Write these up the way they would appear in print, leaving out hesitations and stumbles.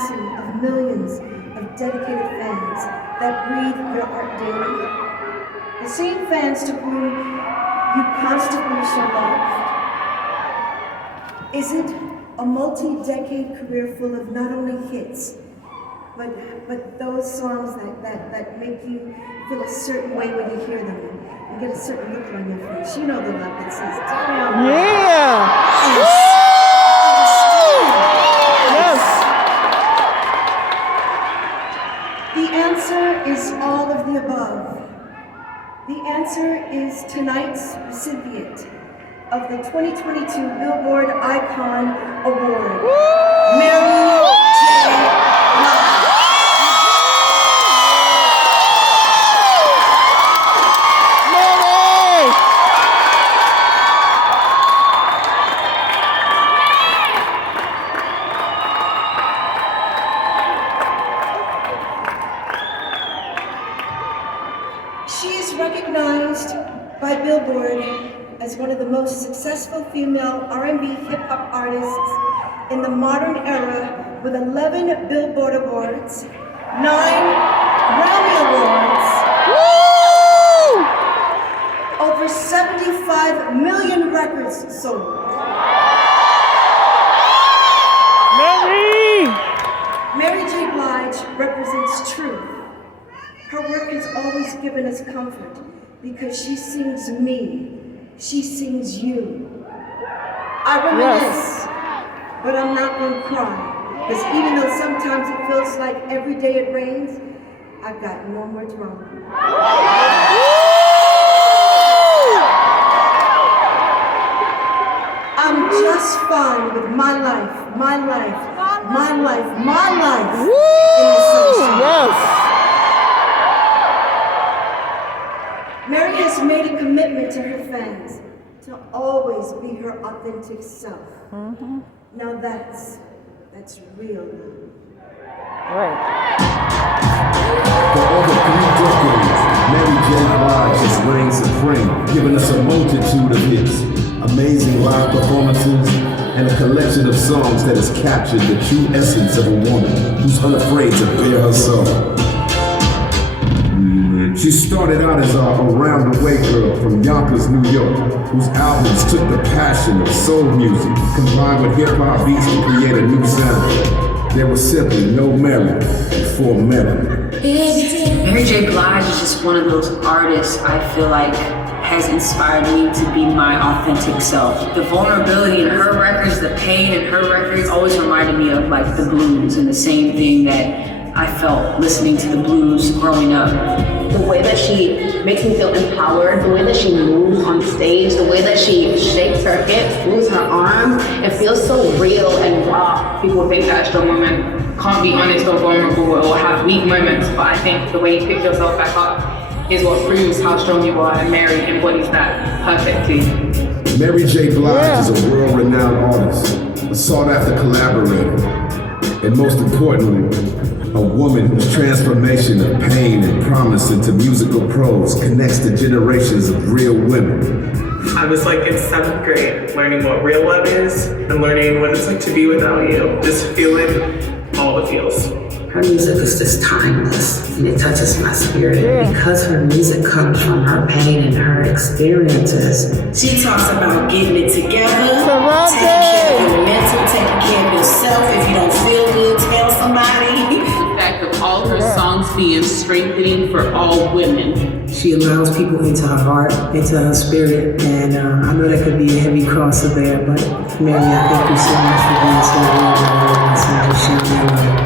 galaxy of millions of dedicated fans that breathe your art daily. The same fans to whom you constantly show love. Is it a multi-decade career full of not only hits, but those songs that make you feel a certain way when you hear them? You get a certain look on your face. You know the love that says, damn. Yeah. Yes. The answer is all of the above. The answer is tonight's recipient of the 2022 Billboard Icon Award, Mary J. Blige. She is recognized by Billboard as one of the most successful female R&B hip-hop artists in the modern era with 11 Billboard Awards, 9 Grammy Awards, over 75 million records sold. Mary J. Blige represents truth. Her work has always given us comfort because she sings me, she sings you. I reminisce, but I'm not going to cry, because even though sometimes it feels like every day it rains, I've got no more drama. I'm just fine with my life in the sunshine. Mary has made a commitment to her fans to always be her authentic self. Now that's real love. Right. For over 3 decades, Mary J. Blige has reigned supreme, giving us a multitude of hits, amazing live performances, and a collection of songs that has captured the true essence of a woman who's unafraid to bare her soul. She started out as a around-the-way girl from Yonkers, New York, whose albums took the passion of soul music, combined with hip-hop beats to create a new sound. There was simply no Mary before Mary. Mary J. Blige is just one of those artists I feel like has inspired me to be my authentic self. The vulnerability in her records, the pain in her records always reminded me of like the blues, and the same thing that I felt listening to the blues growing up. The way that she makes me feel empowered, the way that she moves on stage, the way that she shakes her hips, moves her arms, it feels so real and raw. People think that strong women can't be honest or vulnerable or have weak moments, but I think the way you pick yourself back up is what proves how strong you are, and Mary embodies that perfectly. Mary J. Blige is a world-renowned artist, a sought-after collaborator, and most importantly, a woman whose transformation of pain and promise into musical prose connects the generations of real women. I was like in 7th grade, learning what real love is and learning what it's like to be without you. Just feeling all the feels. Her music is just timeless, and it touches my spirit because her music comes from her pain and her experiences. She talks about getting it together, taking care of your mental, taking care of yourself. If you don't feel good, tell somebody. The fact of all her songs being strengthening for all women. She allows people into her heart, into her spirit, and I know that could be a heavy cross to bear, but Mary, I thank you so much for being so real and so much sharing your life.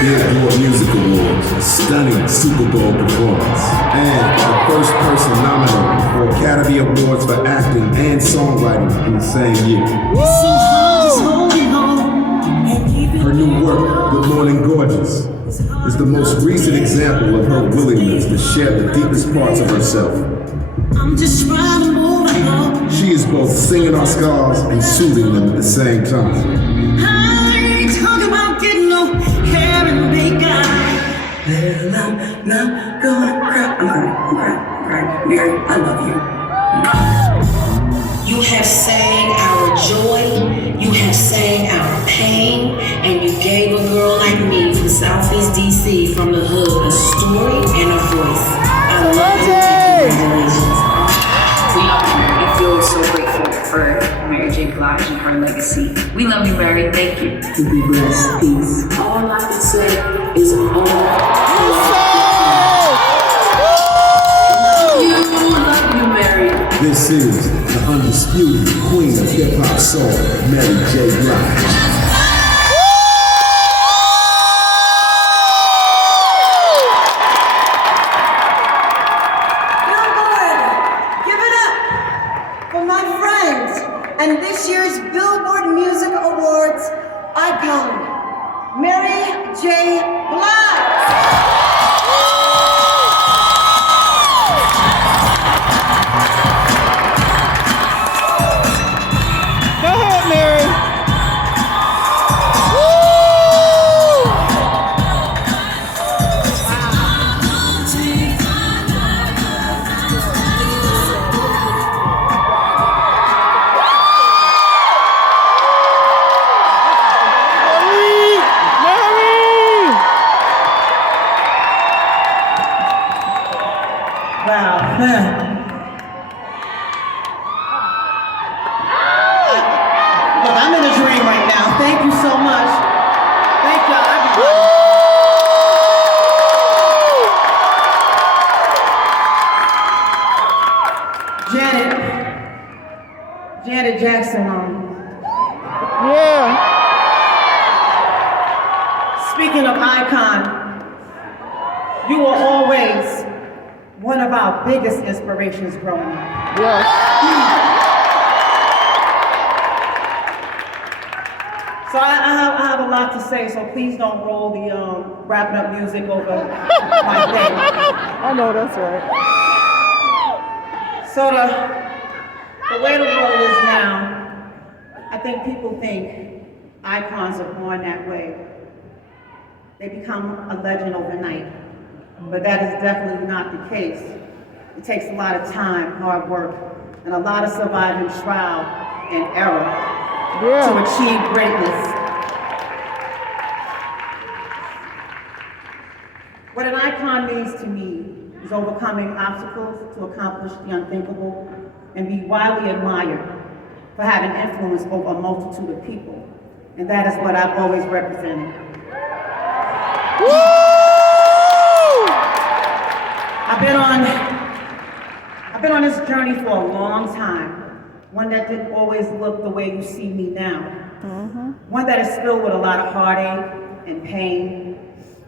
Billboard Music Awards, a stunning Super Bowl performance, and the first person nominated for Academy Awards for acting and songwriting in the same year. Her new work, Good Morning Gorgeous, is the most recent example of her willingness to share the deepest parts of herself. She is both singing our scars and soothing them at the same time. Well, I'm not gonna cry. I'm crying. Mary, I love you. You have sang our joy, you have sang our pain, and you gave a girl like me from Southeast DC, from the hood, a story and a voice. I love you and congratulations. We love you, Mary. I feel so grateful for Mary J. Blige and her legacy. We love you, Mary. Thank you. To be blessed. Peace. All I can say is all Love you, Mary. This is the undisputed queen of hip-hop soul, Mary J. Blige. For my friends and this year's Billboard Music Awards icon, Mary J. Blige. Go ahead, Mary. Wow. Look, I'm in a dream right now. Thank you so much. Thank y'all. Janet Jackson. Yeah. Speaking of icon, you were always one of our biggest inspirations growing up. Yes. So I have a lot to say, so please don't roll the wrapping up music over my thing. I know that's right. So the way the world is now, I think people think icons are born that way. They become a legend overnight. But that is definitely not the case. It takes a lot of time, hard work, and a lot of surviving trial and error to achieve greatness. What an icon means to me is overcoming obstacles to accomplish the unthinkable and be widely admired for having influence over a multitude of people. And that is what I've always represented. I've been on this journey for a long time, one that didn't always look the way you see me now. One that is filled with a lot of heartache and pain,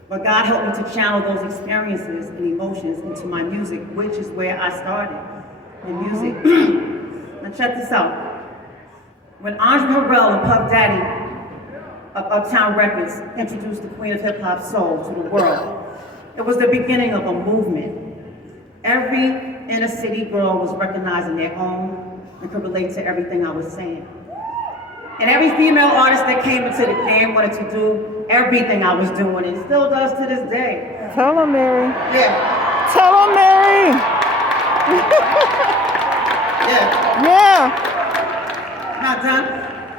but God helped me to channel those experiences and emotions into my music, which is where I started in music. Now check this out. When Andre Harrell and Puff Daddy of Uptown Records introduced the Queen of Hip Hop Soul to the world, it was the beginning of a movement. Every inner city girl was recognizing their own and could relate to everything I was saying. And every female artist that came into the game wanted to do everything I was doing and still does to this day. Tell her, Mary. Yeah. Tell her, Mary. Yeah. Yeah. Not done?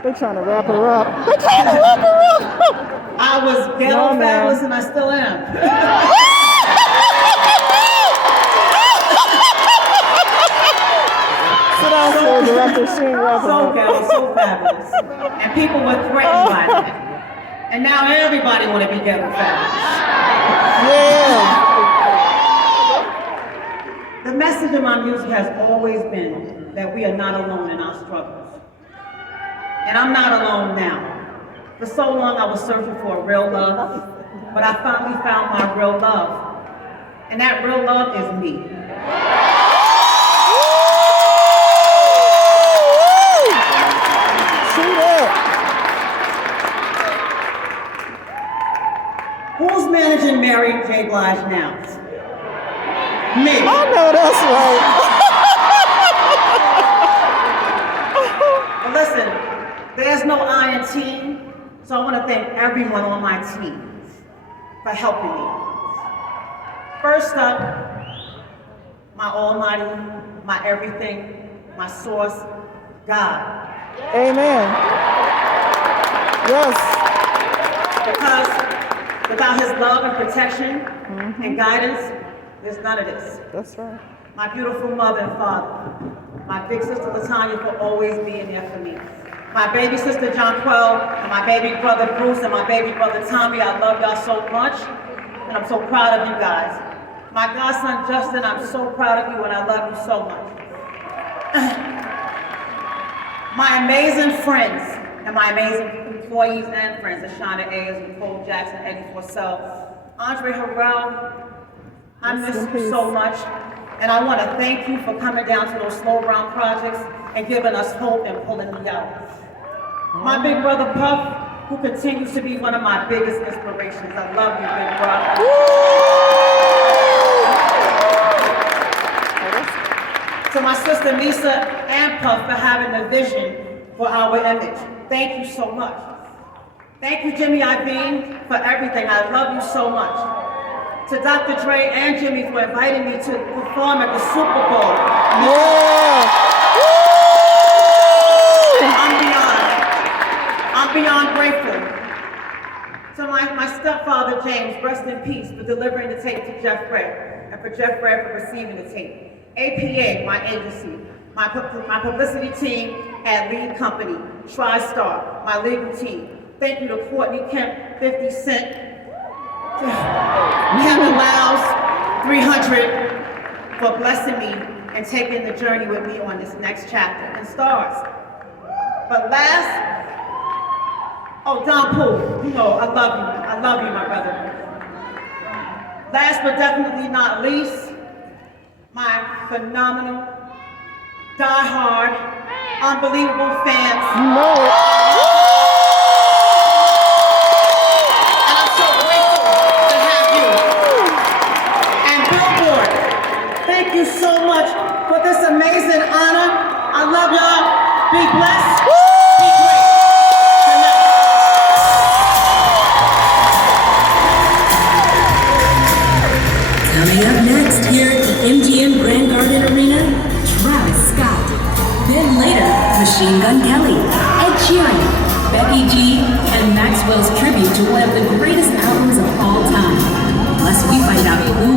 They're trying to wrap her up. They're trying to wrap her up. I was ghetto fabulous and I still am. Sit down, so director, she ain't wrapping So up. ghetto, so fabulous. And people were threatened by that. And now everybody want to be ghetto fabulous. Yeah. The message of my music has always been that we are not alone in our struggles. And I'm not alone now. For so long I was searching for a real love, but I finally found my real love. And that real love is me. Who's managing Mary J. Blige now? Me. I know that's right. But listen, there's no I in team, so I want to thank everyone on my team for helping me. First up, my almighty, my everything, my source, God. Amen. Yes. Because without his love and protection and guidance, there's none of this. That's right. My beautiful mother and father, my big sister Latanya for always being there for me. My baby sister Jonquel, and my baby brother Bruce, and my baby brother Tommy, I love y'all so much, and I'm so proud of you guys. My godson Justin, I'm so proud of you and I love you so much. My amazing friends, and my amazing employees and friends, Ashana Ayers, Nicole Jackson, Eddie Forsell, Andre Harrell, I miss you so much. And I want to thank you for coming down to those Slow Brown projects and giving us hope and pulling me out. My big brother Puff, who continues to be one of my biggest inspirations. I love you, big brother. To my sister Lisa and Puff for having the vision for our image. Thank you so much. Thank you, Jimmy Iovine, for everything. I love you so much. To Dr. Dre and Jimmy for inviting me to perform at the Super Bowl. I'm beyond grateful. To my stepfather, James, rest in peace, for delivering the tape to Jeff Red, and for Jeff Red for receiving the tape. APA, my agency, my publicity team and lead company, TriStar, my legal team. Thank you to Courtney Kemp, 50 Cent, Kevin Lyles, 300, for blessing me and taking the journey with me on this next chapter, and stars. But last, Don Poole, you know, I love you, my brother. Last but definitely not least, my phenomenal, die-hard, unbelievable fans. You know it. And I'm so grateful to have you. And Billboard, thank you so much for this amazing honor. I love y'all. Be blessed. Be great. Coming up next here at the MGM Grand Garden Arena, Travis Scott. Then later, Machine Gun Kelly, Ed Sheeran, Becky G, and Maxwell's tribute to one of the greatest albums of all time. Plus, we find out who